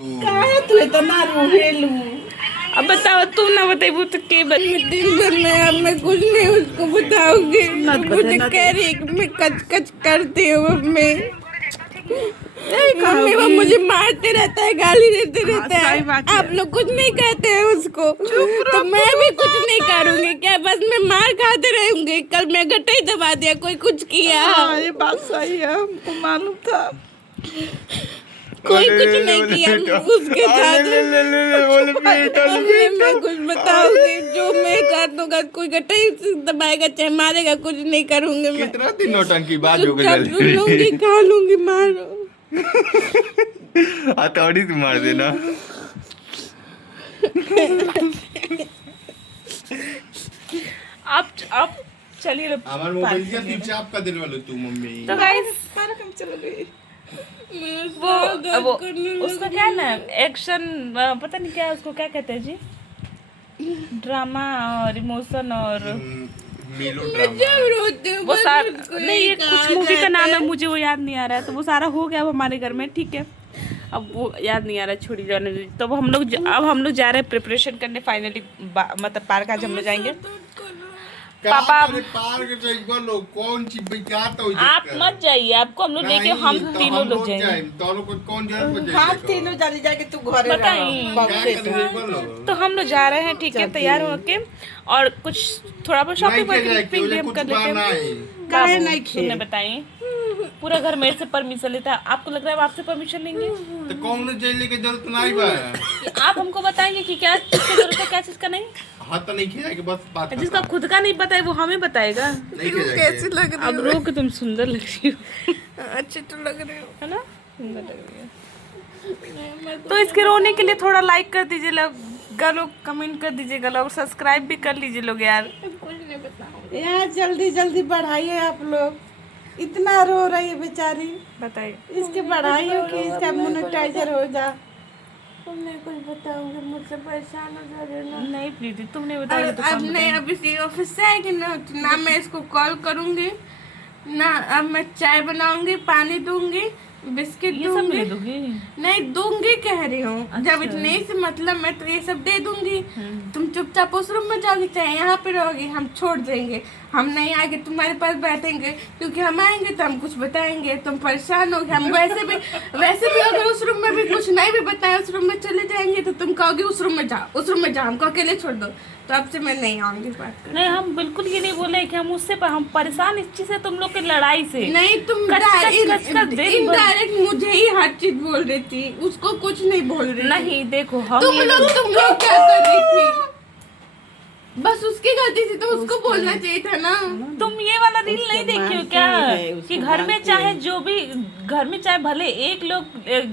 कहाँ तू इतना रोहेलू? अब बताओ, तुम ना बताइए तो के दिन भर में अब मैं कुछ नहीं उसको बताऊंगी। मुझे कह रही कि मैं कच कच करती हूँ। मम्मी वो मुझे मारते रहता है, गाली देते रहता है। आप लोग कुछ नहीं कहते हैं उसको, तो मैं भी कुछ नहीं करूंगी क्या? बस मैं मार खाते रहूंगी। कल मैं गट्टा ही दबा दिया, कोई कुछ किया? ये बात सही है, हमको मालूम था। कोई कुछ नहीं किया उसके साथ। मैं कुछ बताऊंगी, जो मैं कर दूंगा। कोई गट्टा ही दबाएगा चाहे मारेगा, कुछ नहीं करूंगी मैं। कितना दिन नौटंकी बाज हो चुपचाप सुन लूंगी, खा लूंगी, मारो। हथौड़ी से मार देना। आप चलिए हमारे मोबाइल का स्विच ऑफ कर देने वाले तू मम्मी। तो गाइस हम चल गए। वो उसका क्या है ना, एक्शन पता नहीं क्या है उसको, क्या कहते हैं जी, ड्रामा और इमोशन और वो सारा नहीं, ये कुछ मूवी का नाम है, मुझे वो याद नहीं आ रहा है। तो वो सारा हो गया अब हमारे घर में, ठीक है। अब वो याद नहीं आ रहा है, छोड़ी जाने दीजिए। तो अब हम लोग जा रहे हैं प्रिपरेशन करने फाइनली, मतलब पार्क आज हम लोग जाएंगे। पापा कौन सी आप मत जाइए, आपको हम लोग लेके हम तीनों लोग जाएंगे। दोनों को कौन हाँ तीनों जाने जाके तू घरे बताइए। तो हम लोग जा रहे हैं, ठीक है, तैयार होके, और कुछ थोड़ा बहुत शॉपिंग हम कर लेते हैं। काहे नहीं सुनने बताइए, पूरा घर मेरे से परमिशन लेता है। आपको लग रहा है आपसे परमिशन लेंगे? तो कौन जेल लेके जरूरत नहीं बा। आप हमको बताएंगे कि क्या चीज की जरूरत है, क्या चीज का नहीं। हाथ तो नहीं खिलाए कि बस बात जिसका खुद का नहीं पता है वो हमें बताएगा। कैसी लग रही अब रो के तुम सुंदर लग रही हो, अच्छी तो लग रही हो, है ना, सुंदर लग रही है। तो इसके रोने के लिए थोड़ा लाइक कर दीजिए लोग, कमेंट कर दीजिएगा लोग, सब्सक्राइब भी कर लीजिए लोग यार। यार जल्दी जल्दी बढ़ाइए आप लोग, इतना रो रही है बेचारी। बताइए इसकी बढ़ाई हो कि इसका मोनेटाइजर हो जा। तुमने कुछ बताओगे, मुझसे परेशान हो जा रहे ना। नहीं प्रीति, तुमने बताया तो अब नहीं, अब इसी ऑफिस से आएगी ना मैं इसको कॉल करूंगी ना। अब मैं चाय बनाऊंगी, पानी दूंगी, बिस्किट ये सब नहीं दूंगी। नहीं दूंगी कह रही हूँ। अच्छा। जब इतने ही से मतलब मैं तो ये सब दे दूंगी। तुम चुपचाप उस रूम में जाओगी, चाहे यहाँ पे रहोगी, हम छोड़ देंगे। हम नहीं आएंगे तुम्हारे पास बैठेंगे, क्योंकि हम आएंगे तो हम कुछ बताएंगे, तुम परेशान होगे। हम वैसे भी अगर उस रूम में भी कुछ नहीं भी बताए, उस रूम में चले जाएंगे तो तुम कहोगे उस रूम में जाओ, हमको अकेले छोड़ दो। तो अब से मैं नहीं आऊंगी बात करने। नहीं, हम बिल्कुल ये नहीं बोले कि हम उससे हम परेशान इस चीज से, तुम लोग की लड़ाई से। नहीं, तुम इनडायरेक्ट मुझे ही हर चीज बोल रही थी, उसको कुछ नहीं बोल रही। नहीं देखो, हम तुम लोग क्या कर रही थी? बस उसकी गलती थी तो उसको बोलना चाहिए था ना। तुम ये वाला रील नहीं देखी हो क्या, कि घर में चाहे जो भी, घर में चाहे भले एक लोग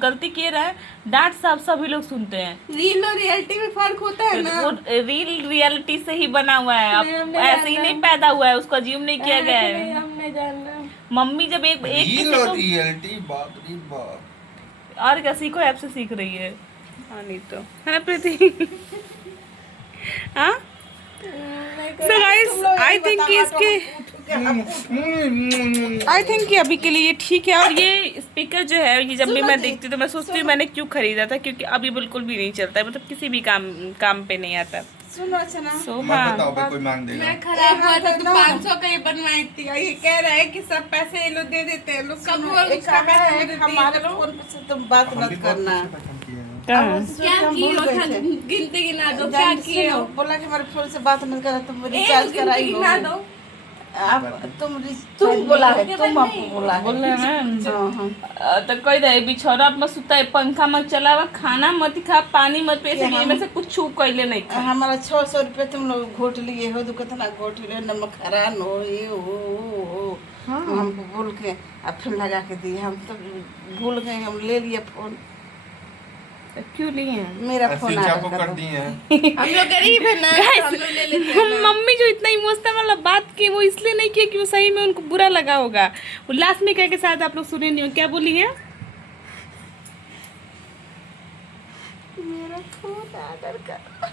गलती किए रहे, डांट सभी लोग सुनते हैं। रील और रियलिटी में फर्क होता है ना। वो रील रियलिटी से ही बना हुआ है, अब ऐसे ही नहीं पैदा हुआ है, उसको अज्यूम नहीं किया गया है। हमने जानना। मम्मी जब एक रियलिटी बाप रे बाप, और क्या सीखो, ऐप से सीख रही है। हाँ नहीं तो, है ना प्रीति? हाँ So guys, I think कि अभी के लिए ये ठीक है। और ये स्पीकर जो है, ये जब भी मैं देखती हूँ तो मैं सोचती हूँ मैंने क्यों खरीदा था, क्योंकि अभी बिल्कुल भी नहीं चलता है, मतलब किसी भी काम पे नहीं आता। सुनो अच्छा ना, बताओ कोई मांग देगा। मैं खराब हुआ था तो 500 का ये बनवाई थी, और ये कह रहा है कि सब पैसे ये लोग दे देते हैं। लोग कब हमारे फोन से तुम बात मत करना। क्या किए गिनते गिना दो, क्या किए हो? बोला कि हमारे फोन से बात मत करना, तुम रिचार्ज कराई हो। गिना दो। तुम बोला है, तुम हमको बोला है। बोल रहे हैं तो कोई दे बिछौरा मत सुता, पंखा मत चलावा, खाना मत खा, पानी मत पिए, ये में से कुछ छू कैले नहीं खा। हमारा 600 रुपये तुम लोग घोट लिए हो, कितना घोट लिए, नमक हरान हो, ये हो। हमको बोल के अब फिर लगा के दिए, हम तो भूल गए, हम ले लिए फोन। क्यों लिए हैं? मेरा फोन कर दिए हैं। हम लोग गरीब है ना, हम लोग ले लेते हैं। मम्मी जो इतना इमोशनल वाला बात की, वो इसलिए नहीं किया कि वो सही में उनको बुरा लगा होगा। वो लास्ट में क्या के साथ आप लोग सुने नहीं हो, क्या बोली है? मेरा फोन ऑर्डर कर।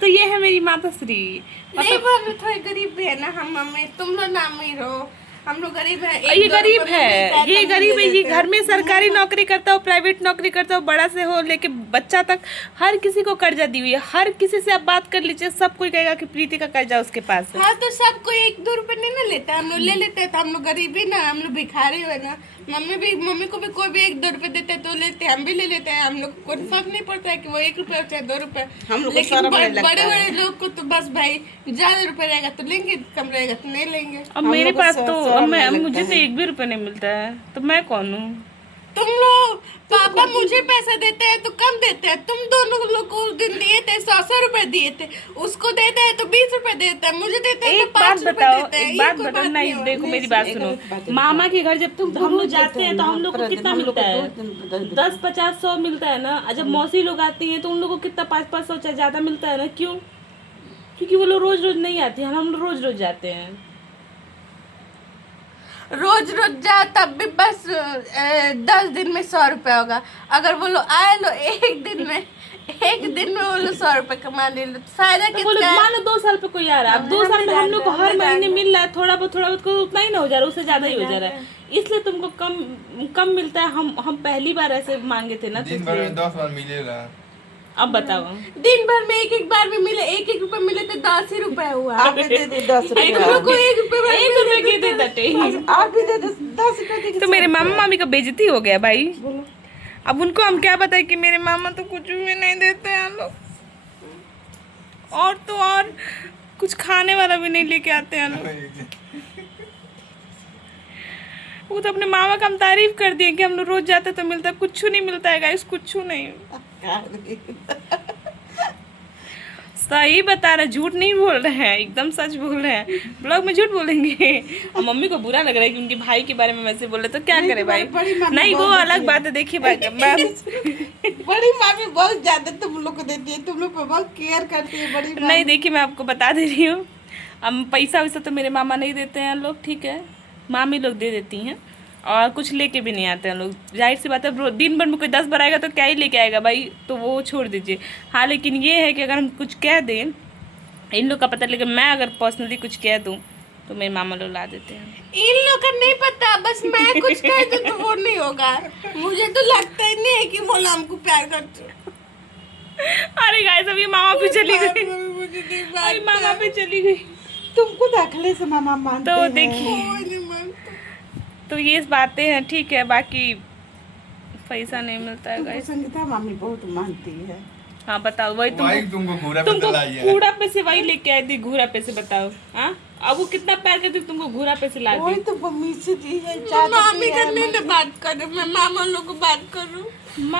तो ये है मेरी माता श्री। नहीं भाभी, थोड़ी गरीब भी है ना हम मम्मी, तुम लोग ना अमीर हो। हम लोग गरीब हैं। ये गरीब है, ये गरीब है, ये घर में सरकारी नौकरी करता हो, प्राइवेट नौकरी करता हो, बड़ा से हो लेके बच्चा तक, हर किसी को कर्जा दी हुई है। हर किसी से आप बात कर लीजिए, सब कोई कहेगा कि प्रीति का कर्जा उसके पास है। हाँ तो सब कोई 1-2 रुपए नहीं ना लेता, हम लोग ले लेते हैं। तो हम लोग गरीब ही ना, हम लोग भिखारी हो ना। मम्मी को भी कोई भी 1-2 रुपए देते हैं तो लेते हैं, हम भी ले लेते हैं। हम लोग को फर्क नहीं पड़ता है कि वो 1 रुपए हो चाहे 2 रुपए। हम लोग को लेकिन शर्म नहीं लगता बड़े है। बड़े लोग को तो बस भाई ज्यादा रुपए रहेगा तो लेंगे, कम रहेगा तो नहीं लेंगे। अब हम मेरे लोग को पास तो शर्म नहीं लगता मुझे तो है। 1 भी रुपए नहीं मिलता है, तो मैं कौन हूँ? तुम लोग पापा मुझे पैसा देते हैं तो कम देते हैं। तुम दोनों लोग को उस दिन दिए थे 100 रुपए दिए थे, उसको देते हैं तो 20 रुपए देते हैं, मुझे देते हैं तो एक बात 5 रुपए बताओ, देते हैं। एक ये बात कोई बताओ, बात नहीं हुआ। देखो मेरी बात एक सुनो। गलत बात है। मामा के घर जब हम लोग जाते हैं तो हम लोग को कितना हम लोग मिलता को है? 2 10, 50, 100 मिलता है ना। और जब मौसी लोग आती हैं तो उन लोगों को कितना 500 चाहे ज्यादा मिलता है ना। क्यों? क्योंकि वो लोग रोज रोज नहीं आती हैं, हम लोग रोज रोज जाते हैं। रोज रोज जाओ तब भी बस 10 दिन में 100 रुपए होगा। अगर वो लोग आए लो एक दिन में वो लोग 100 रुपए कमा ले लो, फायदा तो वो लोग किसका है? मान लो 2 साल पे कोई आ रहा है, अब 2 साल में हम लोग को हर महीने मिल रहा है थोड़ा बहुत को, उतना ही ना हो जा रहा है, उससे ज्यादा ही हो जा रहा है। इसलिए तुमको कम मिलता है। हम पहली बार ऐसे मांगे थे ना, तो दिन भर इसलिए। में 10 बार मिलेगा। अब बताओ, दिन भर में एक बार भी मिले, 1 रुपए मिले तो 10 ही रुपए हुआ। आप भी दे दो 10 एक रुपया। लोग को 1 रुपए में 1 रुपए के दे दटे। आप भी दे दो 10 रुपया दे के तो मेरे मामा मामी का बेइज्जती हो गया भाई। अब उनको हम क्या बताएं कि मेरे मामा तो कुछ भी नहीं देते हैं लोग, और तो और कुछ खाने वाला भी नहीं लेके आते हैं लोग। वो तो अपने मामा का हम तारीफ कर दिए कि हम लोग रोज जाते तो मिलता, कुछ नहीं मिलता है गाइस, कुछ नहीं। सही बता रहे, झूठ नहीं बोल रहे हैं, एकदम सच बोल रहे हैं। ब्लॉग में झूठ बोलेंगे और मम्मी को बुरा लग रहा है कि उनके भाई के बारे में वैसे बोले, तो क्या करे भाई? नहीं वो अलग बात है। देखिए भाई बड़ी मामी बहुत ज्यादा तुम लोग को देती है, तुम लोग पे बहुत केयर करती है बड़ी मामी। नहीं देखिए मैं आपको बता दे रही हूँ, अब पैसा वैसा तो मेरे मामा नहीं देते हैं लोग, ठीक है, मामी लोग दे देती हैं। और कुछ लेके भी नहीं आते हैं लोग, जाहिर सी बात है। दिन भर में कोई 10 बार आएगा तो क्या ही लेके आएगा भाई, तो वो छोड़ दीजिए। हाँ लेकिन ये है कि अगर हम कुछ कह दें, इन लोग का पता, लेकिन मैं अगर पर्सनली कुछ कह दूँ तो मेरे मामा लोग ला देते हैं। इन लोग का नहीं पता, बस मैं कुछ कह दूं तो वो नहीं होगा। मुझे तो लगता ही नहीं है कि वो हमको प्यार करते। अरे गाइस अभी मामा पे चली गई, मुझे नहीं अभी मामा पे चली गई। तुमको दाखले से मामा मानते तो हैं। देखिए, कोई नहीं मानता। तो ये बातें हैं, ठीक है, बाकी पैसा नहीं मिलता है तुमको गाइस। संगीता मामी बहुत मानती है। हाँ बताओ, वही भाई तुमको घूरा पे तुमको चलाई है। घूरा पे से वही लेके आई थी, घूरा पे से बताओ। हाँ अब वो कितना प्यार करती, तुमको घूरा पे से ला वही दी। तो मम्मी से दी है, मामी चाहती करने है। ने बात करूं, मैं मामा लोग को बात करूं।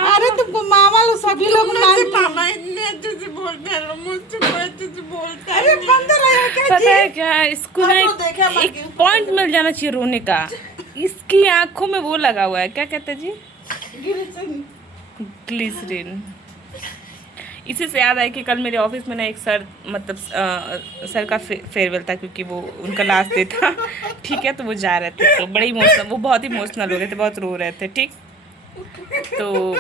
अरे तुमको मामा लोग सभी लोग तुम लोग से मानते हैं। मामा इतने अच्छे से बोलते हैं, मुझसे कोई अच्छे से बोलता अरे है। बंद रहे क्या पता जी? है क्या, इसको ना हम तो देखे हम एक पॉइंट मिल जाना चाहिए रोने का। इसकी आंखों में वो लगा हुआ है, क्या कहते हैं जी, ग्लिसरीन। इसी से याद आया कि कल मेरे ऑफिस में ना एक सर, मतलब सर का फेयरवेल था, क्योंकि वो उनका लास्ट डे था, ठीक है। तो वो जा रहे थे, तो बड़े इमोशनल, वो बहुत इमोशनल हो गए थे, बहुत रो रहे थे, ठीक। तो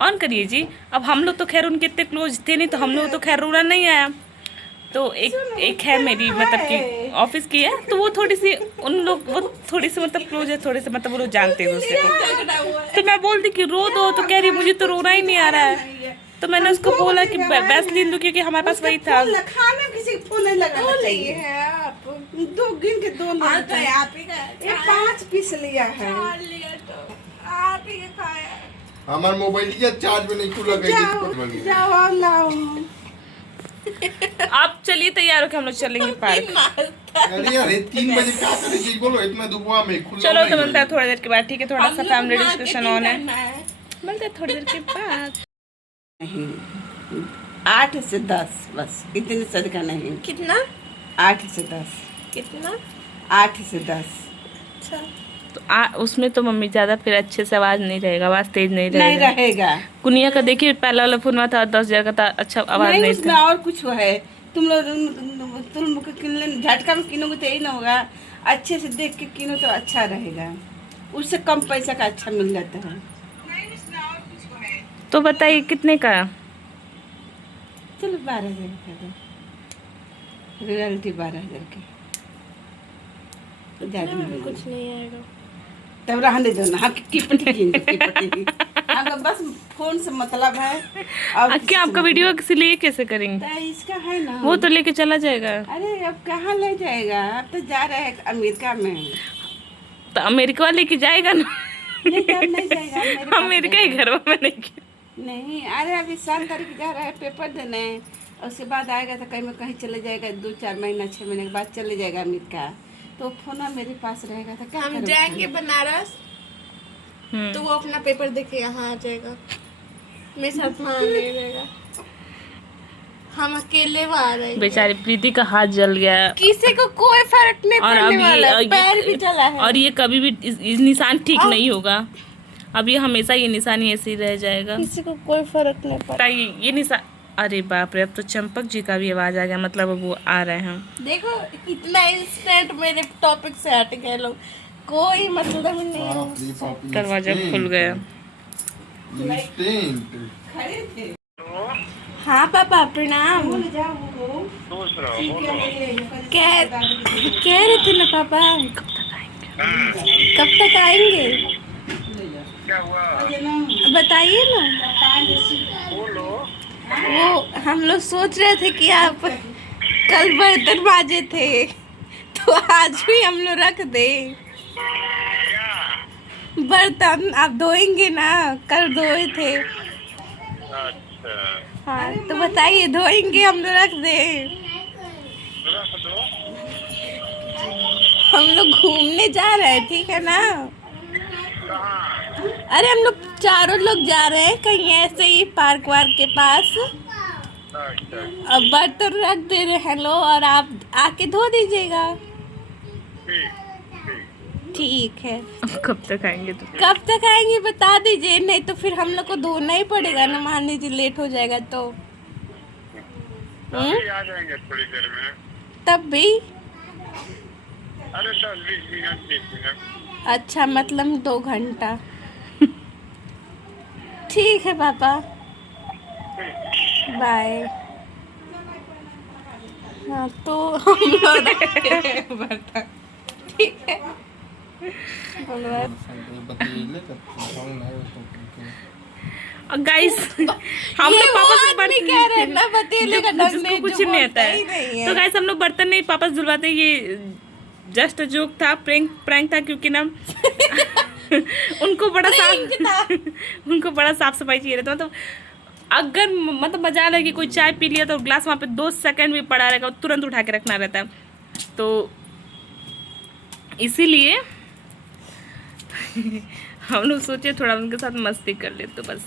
ऑन करिए जी। अब हम लोग तो खैर उनके इतने क्लोज थे नहीं, तो हम लोग तो खैर रोना नहीं आया। तो एक है मेरी, मतलब कि ऑफिस की है, तो वो थोड़ी सी उन लोग, वो थोड़ी सी मतलब क्लोज है, थोड़े से मतलब वो लोग जानते हैं दूसरे को। तो मैं बोलती कि रो दो, तो कह रही मुझे तो रोना ही नहीं आ रहा है। तो मैंने उसको बोला कि वैसलीन दो, क्योंकि हमारे पास वही था। खाने किसी को नहीं लगाना चाहिए। है आप 2 गिन के 2 हाँ, तो लेते हैं। आप ही का ये 5 पीस लिया है। खा लिया, तो आप ही का खाया। हमार मोबाइल या चार्ज में नहीं खुला गई थी। जाओ और लाओ। आप चलिए तैयार होकर हम लोग चलेंगे पार्क। अरे यार 3 बजे क्या करे चीज बोलो, इतना धुआं में खुला चलो नहीं तो मिलता है है। थोड़ी देर के बाद, ठीक है, थोड़ा सा फैमिली डिस्कशन ऑन है, है। मिलते हैं थोड़ी देर के बाद। नहीं 8 से 10 बस, इतने सदका नहीं। कितना 8 से 10, कितना 8 से 10। अच्छा। तो उसमें तो मम्मी ज़्यादा फिर अच्छे से आवाज़ नहीं रहेगा, आवाज़ तेज नहीं नहीं रहेगा। रहेगा। कुनिया का देखिए पहला वाला फोन में था 10,000 का था, अच्छा आवाज़ नहीं नहीं उसमें था। और कुछ है। तुम लोग झटका में किनोगे तो यही ना होगा। अच्छे से देख के किनो तो अच्छा रहेगा, उससे कम पैसा का अच्छा मिल जाता है। तो बताइए कितने का? चलो 12,000 का दो, रियलिटी 12,000 की। कुछ नहीं आएगा। तब रहने दो ना, हम की पटी हमको बस फोन से मतलब है। और क्या आपका वीडियो इसलिए कैसे करेंगे? तो इसका है ना, वो तो लेके चला जाएगा। अरे अब कहाँ ले जाएगा, अब तो जा रहे हैं अमेरिका में। तो अमेरिका लेके जाएगा ना। नहीं अब नहीं जाएगा अमेरिका ही घर में नहीं। अरे अभी 7 तारीख जा रहा है पेपर देने, और उसके बाद आएगा तो कहीं चले जाएगा, 2-4 महीना 6 महीने के बाद चले जाएगा अमेरिका। तो फोन मेरे पास रहेगा तो क्या हम करूं? जाएंगे बनारस तो वो अपना पेपर देखे यहाँ आ जाएगा, मेरे साथ वहाँ नहीं रहेगा, हम अकेले वहाँ रहेंगे। बेचारी प्रीति का हाथ जल गया। किसी को कोई फर्क नहीं और पड़ने अभी वाला है, पैर भी जला है। और ये कभी भी इस निशान ठीक नहीं होगा। अब ये हमेशा ये निशान ऐसे ही रह जाएगा। किसी को कोई फर्क नहीं पड़ता। ये निशान, अरे बाप रे, अब तो चंपक जी का भी आवाज आ गया, मतलब अब वो आ रहे हैं। देखो कितना इंस्टेंट मेरे टॉपिक से हट गए लोग, कोई मतलब नहीं है। दरवाजा खुल गया। इंस्टेंट। हाँ पापा प्रणाम। कह रहे थे ना पापा कब तक आएंगे बताइए ना। वो हम लोग सोच रहे थे कि आप कल बर्तन माजे थे तो आज भी हम लोग रख दे बर्तन, आप धोएंगे ना, कल धोए थे। हाँ तो बताइए धोएंगे हम लोग रख दे। हम लोग घूमने जा रहे हैं, ठीक है ना। अरे हम लोग चारों लोग जा रहे हैं कहीं ऐसे ही पार्क वार्क के पास। अब बर्तन रख दे रहे हैं लोग और आप आके धो दीजिएगा। ठीक है। अब कब तक आएंगे? तो कब तक आएंगे बता दीजिए, नहीं तो फिर हम लोग को धोना ही पड़ेगा ना, मान लीजिए लेट हो जाएगा तो। आ जाएंगे थोड़ी देर में। तब भी अरे 10-20 मिनट 20 मिनट। अच्छा, मतलब 2 घंटा। ठीक है पापा, बाय। हाँ तो हम लोग बर्तन, ठीक है। गाइस हम ये लोग वो पापा से आदमी कह रहे हैं ना बतेले का ढंग जिसको नहीं, कुछ जो नहीं आता बोलता ही नहीं है। है। तो गाइस हम लोग बर्तन नहीं पापा से धुलवाते, ये जस्ट जोक था, प्रैंक था, क्योंकि ना उनको बड़ा साफ सफाई चाहिए रहता, मतलब अगर मतलब मजा आ कि कोई चाय पी लिया तो ग्लास वहाँ पे 2 सेकंड भी पड़ा रहेगा, तुरंत उठा के रखना रहता है। तो इसीलिए हम लोग सोचे थोड़ा उनके साथ मस्ती कर ले, तो बस